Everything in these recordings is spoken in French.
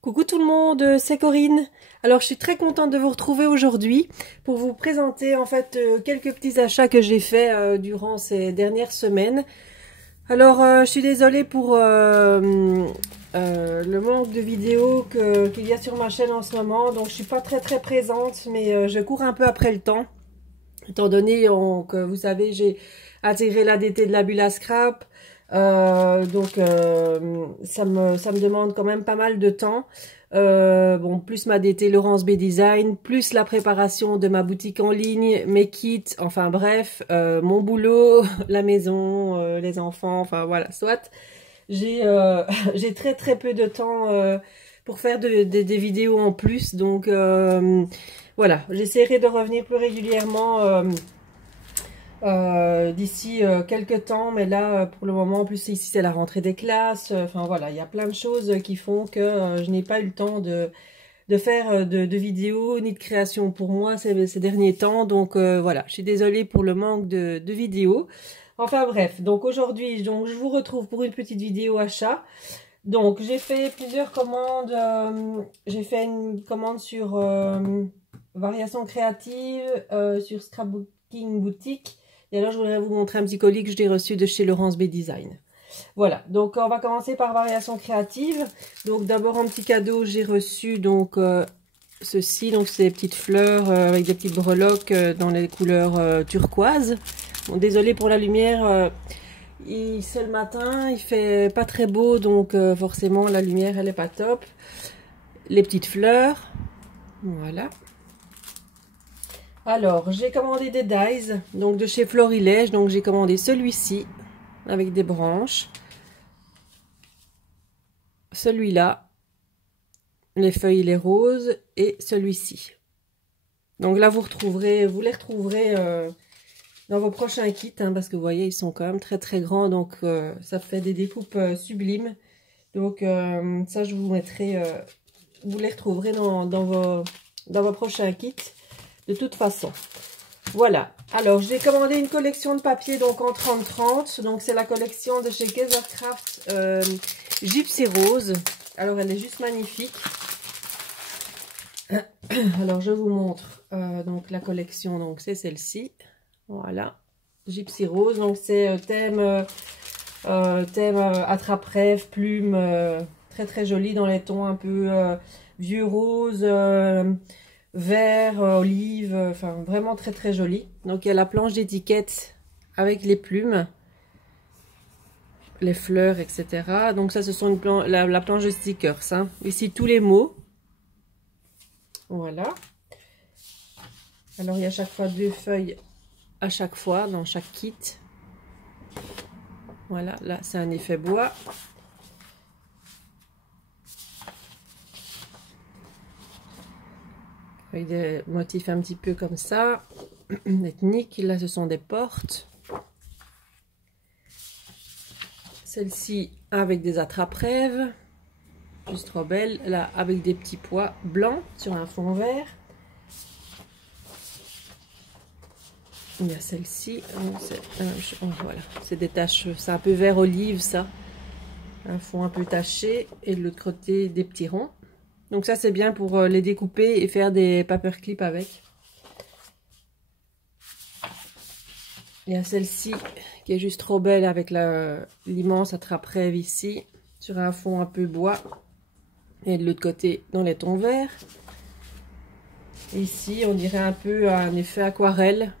Coucou tout le monde, c'est Corinne. Alors je suis très contente de vous retrouver aujourd'hui pour vous présenter en fait quelques petits achats que j'ai faits durant ces dernières semaines. Alors je suis désolée pour le manque de vidéos qu'il y a sur ma chaîne en ce moment, donc je suis pas très présente, mais je cours un peu après le temps, étant donné que vous savez j'ai intégré l'ADT de la bulle à scrap. Ça me demande quand même pas mal de temps. Bon, plus ma DT Laurence B Design, plus la préparation de ma boutique en ligne, mes kits, enfin bref, mon boulot, la maison, les enfants, enfin voilà, soit. J'ai j'ai très peu de temps pour faire des vidéos en plus, donc voilà, j'essaierai de revenir plus régulièrement d'ici quelques temps, mais là pour le moment, en plus ici c'est la rentrée des classes, enfin voilà, il y a plein de choses qui font que je n'ai pas eu le temps de faire de vidéos ni de création pour moi ces derniers temps, donc voilà, je suis désolée pour le manque de vidéos. Enfin bref, donc aujourd'hui je vous retrouve pour une petite vidéo achat. Donc j'ai fait plusieurs commandes, j'ai fait une commande sur Variations Créatives, sur Scrapbooking Boutique. Et alors, je voudrais vous montrer un petit colis que j'ai reçu de chez Laurence B Design. Voilà, donc on va commencer par Variations Créatives. Donc d'abord, un petit cadeau, j'ai reçu donc ceci. Donc c'est des petites fleurs avec des petites breloques dans les couleurs turquoise. Bon, désolée pour la lumière, c'est le matin, il fait pas très beau, donc forcément la lumière elle est pas top. Les petites fleurs, voilà. Alors, j'ai commandé des dies, donc de chez Florilège. Donc, j'ai commandé celui-ci, avec des branches. Celui-là, les feuilles, les roses, et celui-ci. Donc là, vous les retrouverez dans vos prochains kits, hein, parce que vous voyez, ils sont quand même très grands. Donc, ça fait des découpes sublimes. Donc, ça, je vous mettrai, vous les retrouverez dans vos prochains kits. De toute façon, voilà. Alors, j'ai commandé une collection de papier donc en 30-30. Donc, c'est la collection de chez Kaisercraft Gypsy Rose. Alors, elle est juste magnifique. Alors, je vous montre donc la collection. Donc, c'est celle-ci. Voilà. Gypsy Rose. Donc, c'est thème attrape-rêve, plume. Très joli dans les tons un peu vieux rose. Vert, olive, enfin vraiment très joli. Donc il y a la planche d'étiquette avec les plumes, les fleurs, etc. Donc ça, ce sont la planche de stickers. Hein. Ici, tous les mots. Voilà. Alors il y a à chaque fois 2 feuilles à chaque fois dans chaque kit. Voilà, là c'est un effet bois. Avec des motifs un petit peu comme ça, ethniques. Là, ce sont des portes. Celle-ci avec des attrape-rêves, juste trop belle. Là, avec des petits pois blancs sur un fond vert. Il y a celle-ci. Voilà, c'est des taches, c'est un peu vert olive, ça. Un fond un peu taché. Et de l'autre côté, des petits ronds. Donc ça, c'est bien pour les découper et faire des paperclips avec. Il y a celle-ci qui est juste trop belle avec l'immense attrape-rêve ici, sur un fond un peu bois. Et de l'autre côté, dans les tons verts. Ici, on dirait un peu un effet aquarelle.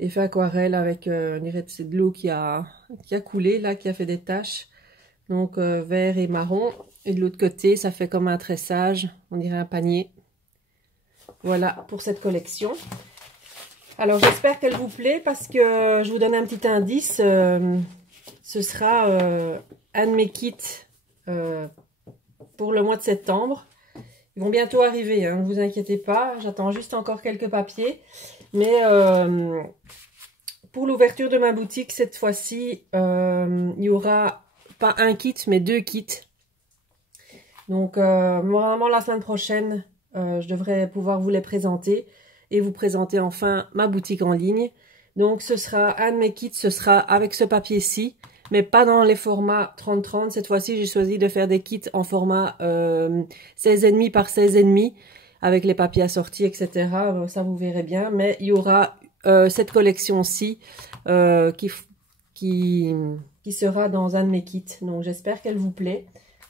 Effet aquarelle avec, on dirait que c'est de l'eau qui a coulé, là, qui a fait des taches. Donc, vert et marron. Et de l'autre côté, ça fait comme un tressage, on dirait un panier. Voilà pour cette collection. Alors, j'espère qu'elle vous plaît parce que je vous donne un petit indice. Ce sera un de mes kits pour le mois de septembre. Ils vont bientôt arriver, hein, ne vous inquiétez pas. J'attends juste encore quelques papiers. Mais pour l'ouverture de ma boutique, cette fois-ci, il n'y aura pas un kit, mais 2 kits. Donc, normalement, la semaine prochaine, je devrais pouvoir vous les présenter et vous présenter enfin ma boutique en ligne. Donc, ce sera un de mes kits, ce sera avec ce papier-ci, mais pas dans les formats 30-30. Cette fois-ci, j'ai choisi de faire des kits en format 16,5 par 16,5 avec les papiers assortis, etc. Ça, vous verrez bien. Mais il y aura cette collection-ci qui sera dans un de mes kits. Donc, j'espère qu'elle vous plaît.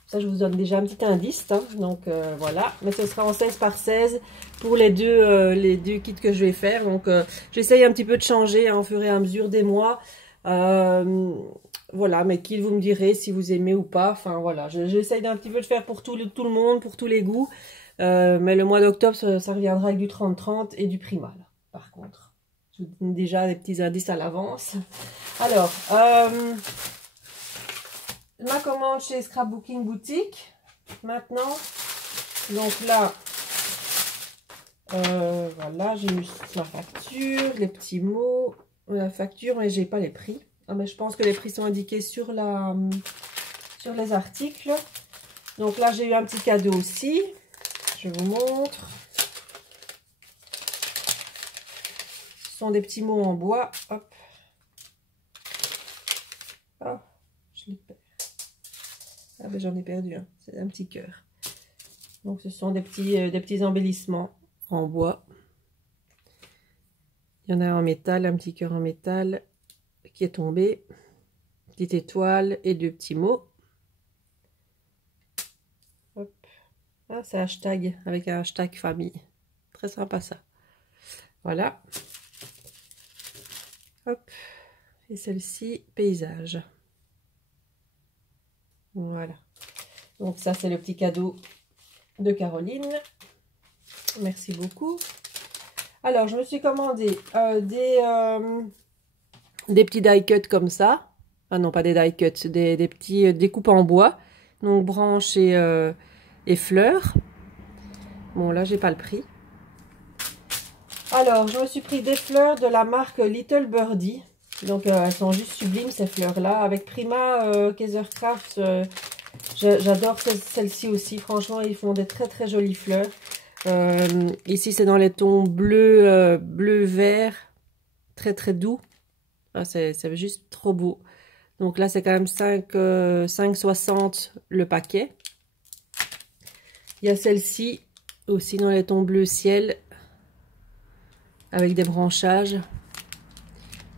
Ça, je vous donne déjà un petit indice. Hein. Donc, voilà. Mais ce sera en 16 par 16 pour les deux kits que je vais faire. Donc, j'essaye un petit peu de changer hein, au fur et à mesure des mois. Voilà, mais kits, vous me direz si vous aimez ou pas. Enfin, voilà. J'essaye d'un petit peu de faire pour tout le monde, pour tous les goûts. Mais le mois d'octobre, ça reviendra avec du 30-30 et du Prima, là, par contre. Je vous donne déjà des petits indices à l'avance. Alors, ma commande chez Scrapbooking Boutique, maintenant. Donc là, voilà, j'ai eu ma facture, les petits mots, la facture, mais j'ai pas les prix. Ah, mais je pense que les prix sont indiqués sur les articles. Donc là, j'ai eu un petit cadeau aussi. Je vous montre. Ce sont des petits mots en bois. Hop. Oh, je l'ai perdu. Ah ben j'en ai perdu un. C'est un petit cœur. Donc ce sont des petits embellissements en bois. Il y en a un en métal, un petit cœur en métal qui est tombé. Petite étoile et deux petits mots. Hop. Ah, c'est hashtag avec un hashtag famille. Très sympa ça. Voilà. Hop. Et celle-ci, paysage. Voilà. Donc ça, c'est le petit cadeau de Caroline. Merci beaucoup. Alors, je me suis commandé des petits die cuts comme ça. Ah non, pas des die cuts, des petits découpes en bois. Donc, branches et fleurs. Bon, là, j'ai pas le prix. Alors, je me suis pris des fleurs de la marque Little Birdie. Donc, elles sont juste sublimes, ces fleurs-là. Avec Prima Kaisercraft, j'adore celles-ci aussi. Franchement, ils font des très, très jolies fleurs. Ici, c'est dans les tons bleu, bleu-vert. Très, très doux. Ah, c'est juste trop beau. Donc là, c'est quand même 5,60 le paquet. Il y a celle-ci aussi dans les tons bleu ciel avec des branchages.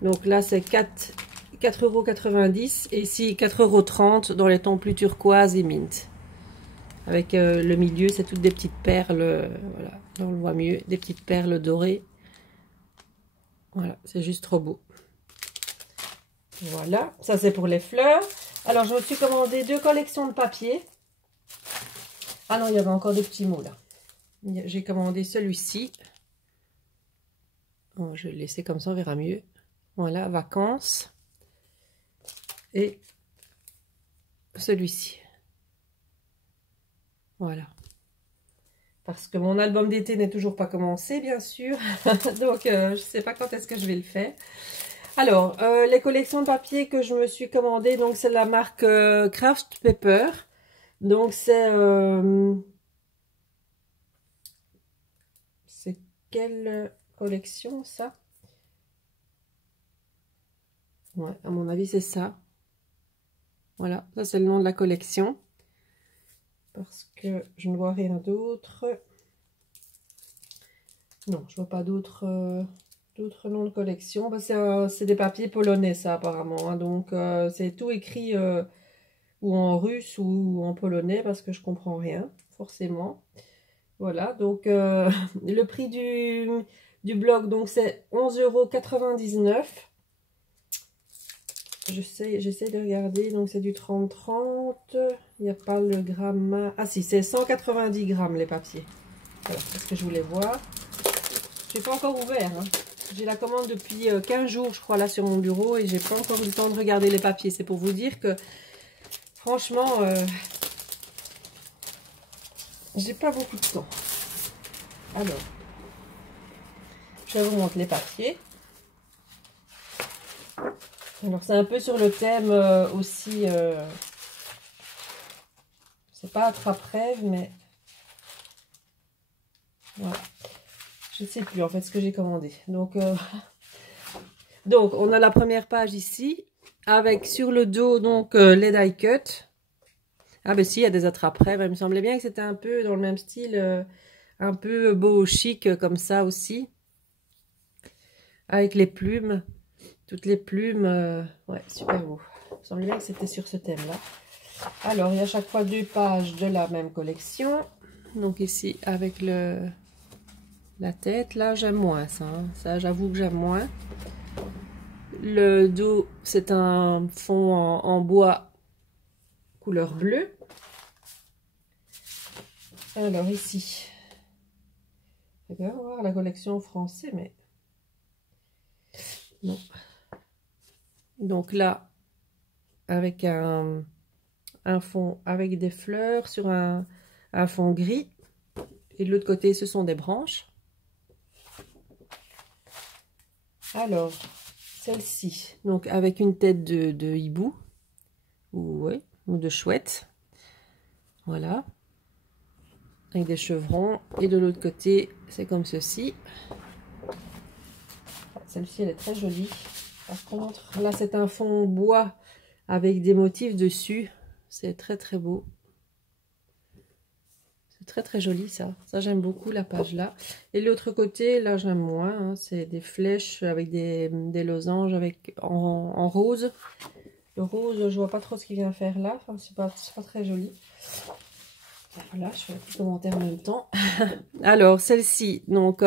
Donc là, c'est 4,90 € et ici 4,30 € dans les tons plus turquoise et mint. Avec le milieu, c'est toutes des petites perles. Voilà, là on le voit mieux, des petites perles dorées. Voilà, c'est juste trop beau. Voilà, ça c'est pour les fleurs. Alors, je me suis commandé 2 collections de papier. Ah non, il y avait encore des petits mots là. J'ai commandé celui-ci. Oh, je vais le laisser comme ça, on verra mieux. Voilà, vacances. Et celui-ci. Voilà. Parce que mon album d'été n'est toujours pas commencé, bien sûr. Donc, je ne sais pas quand est-ce que je vais le faire. Alors, les collections de papier que je me suis commandées, donc c'est la marque Craft Paper. Donc, c'est quelle collection, ça? Ouais, à mon avis, c'est ça. Voilà, ça c'est le nom de la collection. Parce que je ne vois rien d'autre. Non, je vois pas d'autres noms de collection. Bah, c'est des papiers polonais, ça, apparemment. Hein. Donc, c'est tout écrit ou en russe ou en polonais, parce que je comprends rien, forcément. Voilà, donc le prix du bloc, donc c'est 11,99 €. J'essaie de regarder, donc c'est du 30-30. Il n'y a pas le gramme. Ah si, c'est 190 grammes les papiers. Voilà, c'est ce que je voulais voir. Je n'ai pas encore ouvert. Hein. J'ai la commande depuis 15 jours, je crois, là sur mon bureau. Et j'ai pas encore eu le temps de regarder les papiers. C'est pour vous dire que, franchement, j'ai pas beaucoup de temps. Alors, je vais vous montrer les papiers. Alors, c'est un peu sur le thème aussi. C'est pas attrape-rêve, mais voilà. Je ne sais plus en fait ce que j'ai commandé. Donc, on a la première page ici. avec sur le dos donc les die cut. Ah ben si, il y a des attrape-rêves. Il me semblait bien que c'était un peu dans le même style, un peu beau, chic comme ça aussi. Avec les plumes, toutes les plumes, ouais, super beau. Il me semblait bien que c'était sur ce thème-là. Alors, il y a chaque fois 2 pages de la même collection. Donc ici, avec la tête, là, j'aime moins ça. Hein. Ça, j'avoue que j'aime moins. Le dos, c'est un fond en bois couleur bleue. Alors ici, je vais voir la collection en français, mais non. Donc là, avec un fond avec des fleurs sur un fond gris. Et de l'autre côté, ce sont des branches. Alors, celle-ci, donc avec une tête de hibou, ou, ouais, ou de chouette. Voilà. Avec des chevrons. Et de l'autre côté, c'est comme ceci. Celle-ci, elle est très jolie. Par contre, là, c'est un fond bois avec des motifs dessus. C'est très, très beau. C'est très, très joli, ça. Ça, j'aime beaucoup, la page là. Et l'autre côté, là, j'aime moins. Hein. C'est des flèches avec des losanges avec, en rose. Le rose, je vois pas trop ce qu'il vient faire là. Enfin, c'est pas très joli. Voilà, je fais un petit commentaire en même temps. Alors, celle-ci, donc,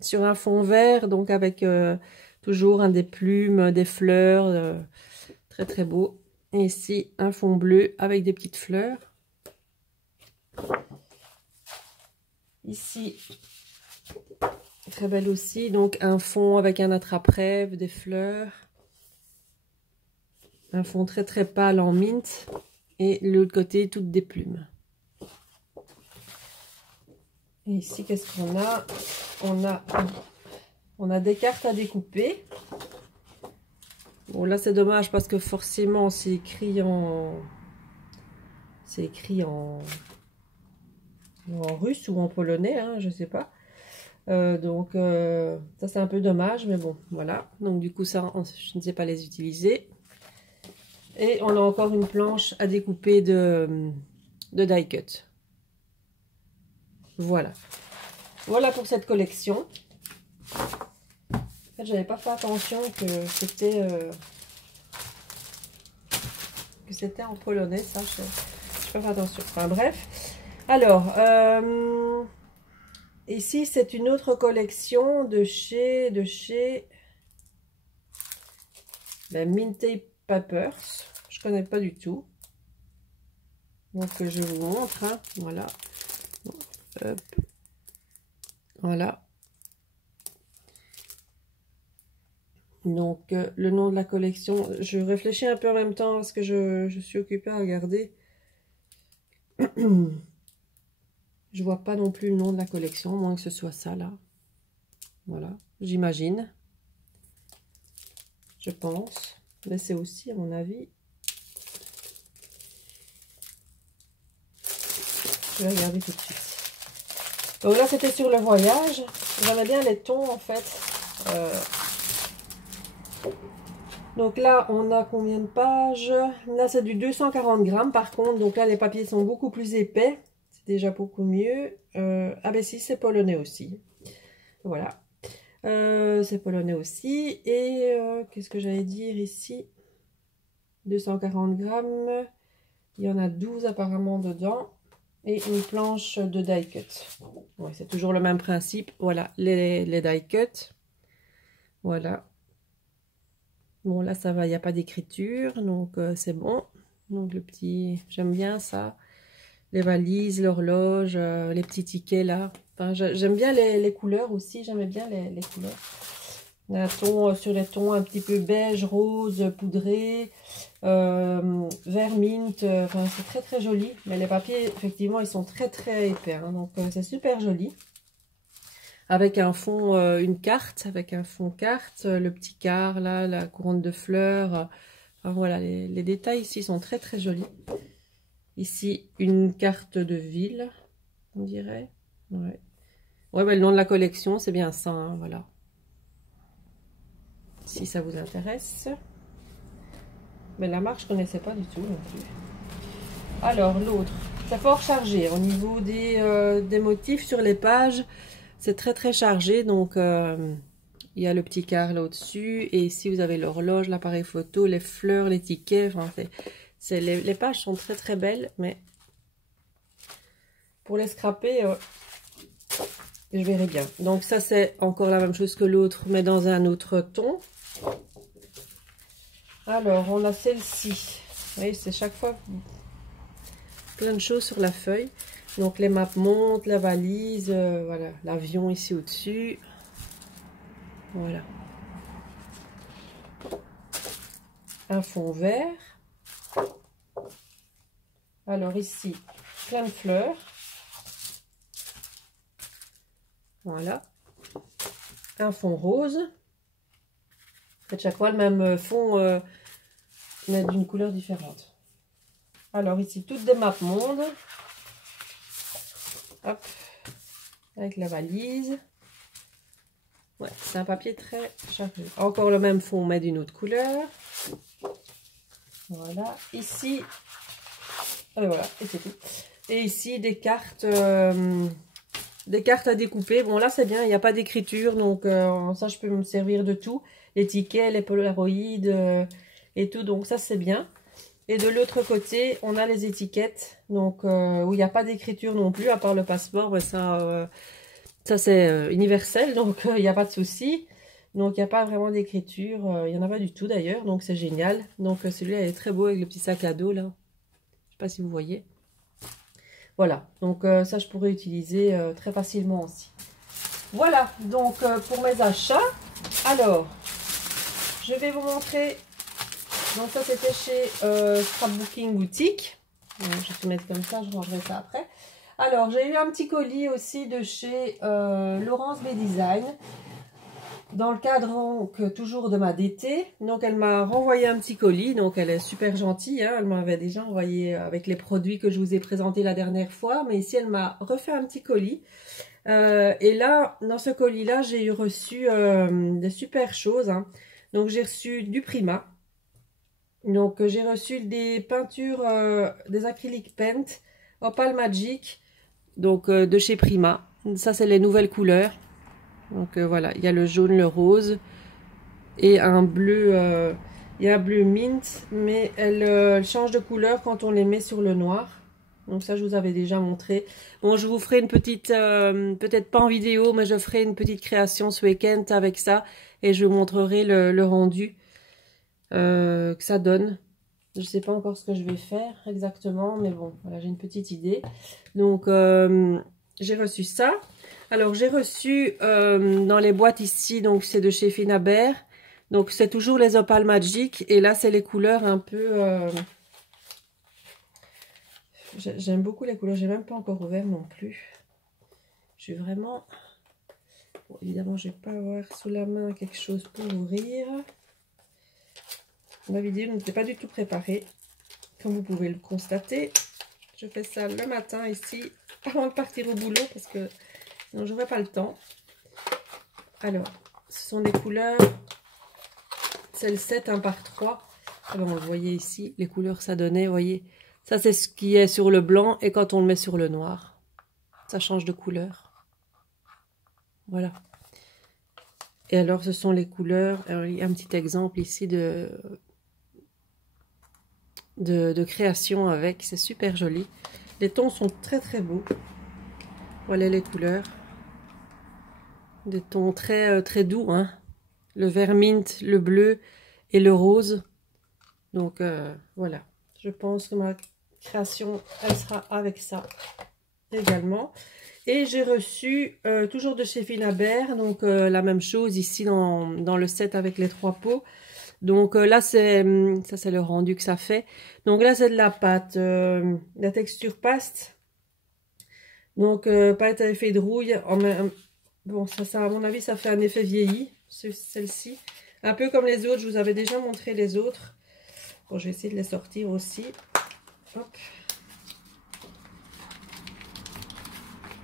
sur un fond vert, donc avec toujours des plumes, des fleurs, très très beau. Et ici, un fond bleu avec des petites fleurs. Ici, très belle aussi, donc un fond avec un attrape-rêve, des fleurs. Un fond très très pâle en mint. Et l'autre côté, toutes des plumes. Et ici, qu'est-ce qu'on a? On a des cartes à découper. Bon, là, c'est dommage parce que forcément, c'est écrit en russe ou en polonais, hein, je sais pas. Donc, ça, c'est un peu dommage, mais bon, voilà. Donc, du coup, ça, je ne sais pas les utiliser. Et on a encore une planche à découper de die cut. Voilà. Voilà pour cette collection. En fait, j'avais pas fait attention que c'était en polonais, ça. Je n'ai pas fait attention. Enfin, bref. Alors, ici, c'est une autre collection de chez Minty Papers. Je connais pas du tout. Donc, je vous montre. Hein. Voilà. Hop. Voilà. Donc, le nom de la collection, je réfléchis un peu en même temps parce que je suis occupée à regarder. Je vois pas non plus le nom de la collection, moins que ce soit ça, là. Voilà, j'imagine. Je pense. Mais c'est aussi, à mon avis... Je vais regarder tout de suite. Donc là, c'était sur le voyage. J'aimais bien les tons, en fait. Donc là, on a combien de pages? Là, c'est du 240 grammes, par contre. Donc là, les papiers sont beaucoup plus épais. C'est déjà beaucoup mieux. Ah ben si, c'est polonais aussi. Voilà. C'est polonais aussi. Et qu'est-ce que j'allais dire ici? 240 grammes. Il y en a 12 apparemment dedans. Et une planche de die cut. Ouais, c'est toujours le même principe. Voilà, les die cut. Voilà. Bon, là, ça va, il n'y a pas d'écriture. Donc, c'est bon. Donc, le petit... J'aime bien ça. Les valises, l'horloge, les petits tickets, là. Enfin, j'aime bien les couleurs aussi. J'aimais bien les couleurs. Un ton, sur les tons un petit peu beige, rose, poudré, vert mint, enfin c'est très très joli. Mais les papiers, effectivement, ils sont très très épais, hein, donc c'est super joli. Avec un fond, une carte, avec un fond carte, le petit quart là, la couronne de fleurs. Enfin voilà, les détails ici sont très très jolis. Ici, une carte de ville, on dirait. Ouais, ouais, bah, le nom de la collection, c'est bien ça, hein, voilà. Si ça vous intéresse. Mais la marque, je connaissais pas du tout non plus. Alors, l'autre, c'est fort chargé. Au niveau des motifs sur les pages, c'est très chargé. Donc, il y a le petit quart là au-dessus. Et ici, vous avez l'horloge, l'appareil photo, les fleurs, les tickets. Enfin, les pages sont très belles. Mais pour les scraper, je verrai bien. Donc, ça, c'est encore la même chose que l'autre, mais dans un autre ton. Alors, on a celle-ci. Vous voyez, c'est chaque fois plein de choses sur la feuille. Donc, les maps montent, la valise, voilà, l'avion ici au-dessus. Voilà. Un fond vert. Alors, ici, plein de fleurs. Voilà. Un fond rose. Faites chaque fois le même fond, mais d'une couleur différente. Alors ici, toutes des maps monde. Hop. Avec la valise. Ouais, c'est un papier très chargé. Encore le même fond, mais d'une autre couleur. Voilà. Ici, voilà, et c'est tout. Et ici, des cartes à découper. Bon, là, c'est bien, il n'y a pas d'écriture, donc ça, je peux me servir de tout. Les tickets, les polaroïdes et tout, donc ça, c'est bien. Et de l'autre côté, on a les étiquettes, donc où il n'y a pas d'écriture non plus, à part le passeport, mais ça c'est universel, donc il n'y a pas de souci. Donc il n'y a pas vraiment d'écriture, il n'y en a pas du tout d'ailleurs, donc c'est génial. Donc celui-là est très beau avec le petit sac à dos là. Je ne sais pas si vous voyez. Voilà, donc ça je pourrais utiliser très facilement aussi. Voilà, donc pour mes achats, alors je vais vous montrer. Donc ça c'était chez Scrapbooking Boutique. Je vais tout mettre comme ça, je rangerai ça après. Alors j'ai eu un petit colis aussi de chez Laurence B Design. Dans le cadre donc, toujours de ma DT. Donc elle m'a renvoyé un petit colis. Donc elle est super gentille. Hein. Elle m'avait déjà envoyé avec les produits que je vous ai présentés la dernière fois. Mais ici elle m'a refait un petit colis. Et là, dans ce colis-là, j'ai reçu des super choses. Hein. Donc j'ai reçu du Prima. Donc j'ai reçu des peintures, des acrylic paint Opal Magic, donc de chez Prima. Ça c'est les nouvelles couleurs. Donc voilà, il y a le jaune, le rose et un bleu. Il y a un bleu mint, mais elle change de couleur quand on les met sur le noir. Donc ça je vous avais déjà montré. Bon, je vous ferai une petite, peut-être pas en vidéo, mais je ferai une petite création ce week-end avec ça et je vous montrerai le rendu. Que ça donne. Je sais pas encore ce que je vais faire exactement, mais bon, voilà, j'ai une petite idée. Donc, j'ai reçu ça. Alors, j'ai reçu dans les boîtes ici, donc c'est de chez Finabert. Donc, c'est toujours les Opal Magic. Et là, c'est les couleurs un peu... J'aime beaucoup les couleurs. J'ai même pas encore ouvert non plus. Je suis vraiment... Bon, évidemment, je vais pas avoir sous la main quelque chose pour ouvrir. Ma vidéo n'était pas du tout préparée, comme vous pouvez le constater. Je fais ça le matin ici, avant de partir au boulot, parce que sinon j'aurai pas le temps. Alors, ce sont des couleurs, c'est le 7 1 par 3. Alors, vous voyez ici, les couleurs ça donnait, vous voyez. Ça c'est ce qui est sur le blanc, et quand on le met sur le noir, ça change de couleur. Voilà. Et alors, ce sont les couleurs, alors, il y a un petit exemple ici de création avec, c'est super joli. Les tons sont très beaux. Voilà les couleurs. Des tons très doux, hein. Le vert mint, le bleu et le rose. Donc voilà, je pense que ma création, elle sera avec ça également. Et j'ai reçu, toujours de chez Finabert, donc la même chose ici dans le set avec les 3 pots. Donc là, ça c'est le rendu que ça fait. Donc là, c'est de la pâte, la texture paste. Donc pâte à effet de rouille. Bon, ça à mon avis, ça fait un effet vieilli, celle-ci. Un peu comme les autres, je vous avais déjà montré les autres. Bon, je vais essayer de les sortir aussi. Hop.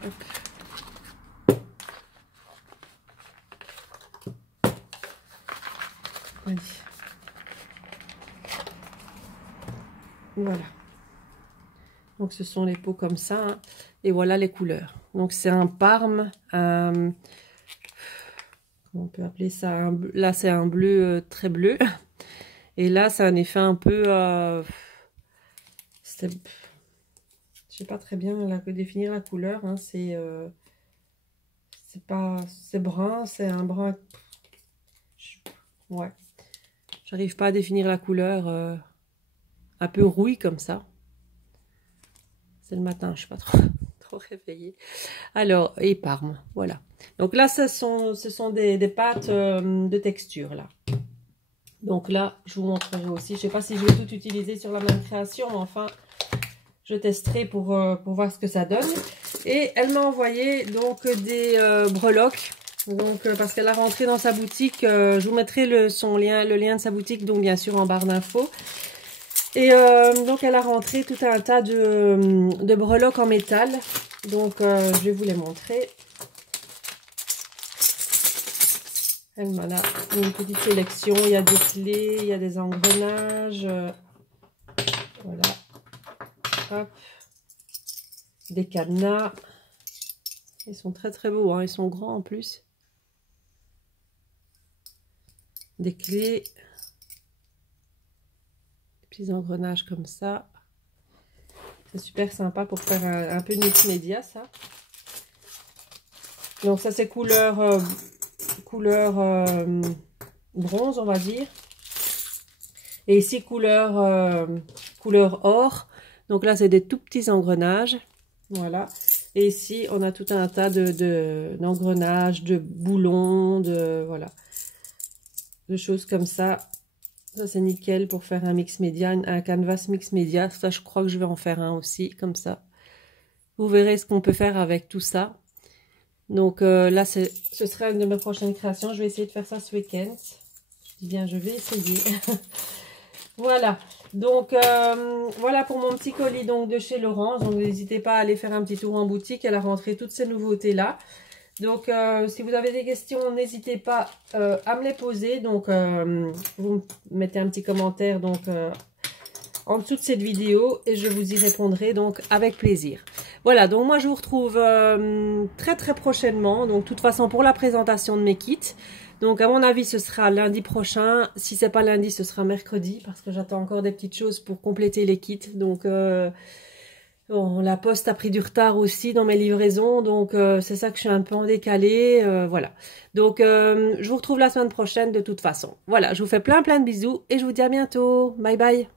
Hop. Allez. Voilà. Donc ce sont les pots comme ça, hein. Et voilà les couleurs. Donc c'est un Parme, comment on peut appeler ça, là c'est un bleu très bleu. Et là c'est un effet un peu, je sais pas très bien définir la couleur, hein. C'est pas, c'est brun, c'est un brun, ouais. J'arrive pas à définir la couleur, un peu rouille comme ça. C'est le matin, je suis pas trop, trop réveillée. Alors, et Parme, voilà. Donc là, ce sont des pâtes de texture, là. Donc là, je vous montrerai aussi. Je sais pas si je vais tout utiliser sur la même création, mais enfin, je testerai pour voir ce que ça donne. Et elle m'a envoyé donc des breloques. Donc, parce qu'elle a rentré dans sa boutique, je vous mettrai le lien de sa boutique, donc bien sûr en barre d'infos. Et donc elle a rentré tout un tas de breloques en métal. Donc je vais vous les montrer. Elle m'en a une petite sélection. Il y a des clés, il y a des engrenages. Voilà. Hop. Des cadenas. Ils sont très très beaux, hein. Ils sont grands en plus. Des clés. Petits engrenages comme ça. C'est super sympa pour faire un peu de mix média, ça. Donc ça c'est couleur bronze, on va dire. Et ici couleur or. Donc là c'est des tout petits engrenages. Voilà. Et ici on a tout un tas d'engrenages, de boulons, voilà, de choses comme ça. Ça c'est nickel pour faire un mix média, un canvas mix média. Ça je crois que je vais en faire un aussi comme ça. Vous verrez ce qu'on peut faire avec tout ça. Donc là ce sera une de mes prochaines créations. Je vais essayer de faire ça ce week-end. Je dis bien je vais essayer. Voilà. Donc voilà pour mon petit colis donc de chez Laurence. Donc n'hésitez pas à aller faire un petit tour en boutique. Elle a rentré toutes ces nouveautés là. Donc, si vous avez des questions, n'hésitez pas à me les poser. Donc, vous mettez un petit commentaire donc, en dessous de cette vidéo et je vous y répondrai donc avec plaisir. Voilà, donc moi je vous retrouve très très prochainement. Donc, de toute façon, pour la présentation de mes kits. Donc, à mon avis, ce sera lundi prochain. Si c'est pas lundi, ce sera mercredi parce que j'attends encore des petites choses pour compléter les kits. Donc, bon, la poste a pris du retard aussi dans mes livraisons, donc c'est ça que je suis un peu en décalé, voilà. Donc, je vous retrouve la semaine prochaine de toute façon. Voilà, je vous fais plein de bisous et je vous dis à bientôt. Bye bye.